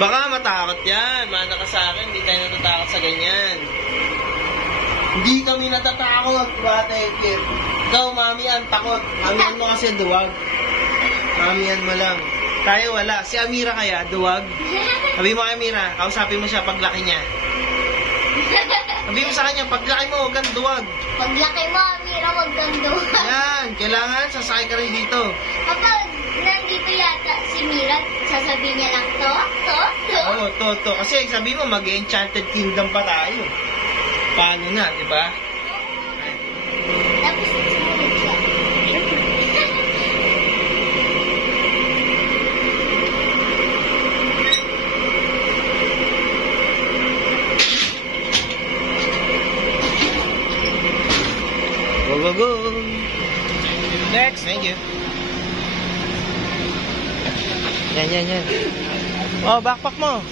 Baka matakot yan. Mana ka sa akin, hindi tayo natatakot sa ganyan. Hindi kami natatakot, Bate Kip. Ikaw, mamian, takot. Mamian mo kasi duwag. Mamian mo lang. Tayo wala. Si Amira kaya, duwag. Sabi mo kay Amira, kausapin mo siya paglaki niya. Sabi mo sa kanya, paglaki mo, huwag kang duwag. Paglaki mo, Amira, huwag kang duwag. Yan, kailangan sasakay ka rin dito. Kapag nandito yata si Mira, sasabihin niya lang, to. Oo, to. Kasi sabi mo, mag-Enchanted Kingdom pa tayo. Paano na, di ba? Tapos sumunod siya. Go. Next. Thank you. Yan. Oh, backpack mo.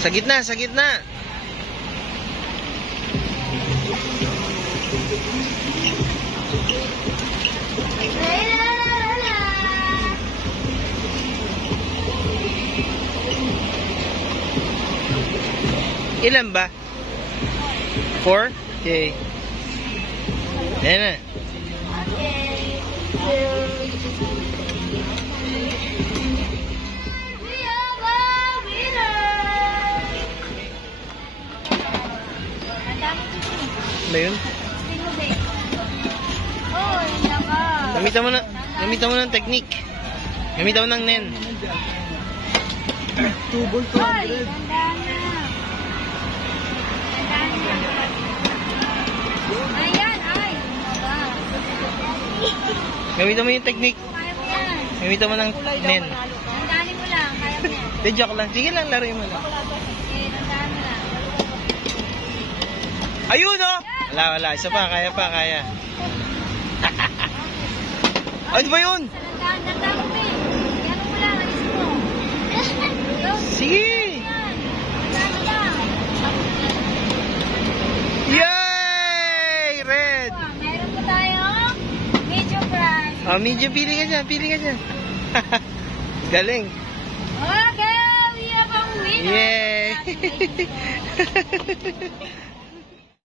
Sa gitna. Ilan ba? 4? Okay. Ayan na. Ba yun? Gamitan mo ng technique. Gamitan mo ng nen. 2 volt 200. Gamitan mo yung technique. Gamitan mo ng nen. Nandanin mo lang, kaya mo yan. De, joke lang. Sige lang, laruin mo lang. Nandanin mo lang. Ayun, oh! Wala. Isa pa, kaya. Ano ba yun? Nandanin mo eh. Yan mo lang, alis mo. Sige! Nandanin lang. Yay! Red! Mayroon po tayo medium price. Oh, medium, pili ka dyan. Galing. Okay, we have a winner. Yay!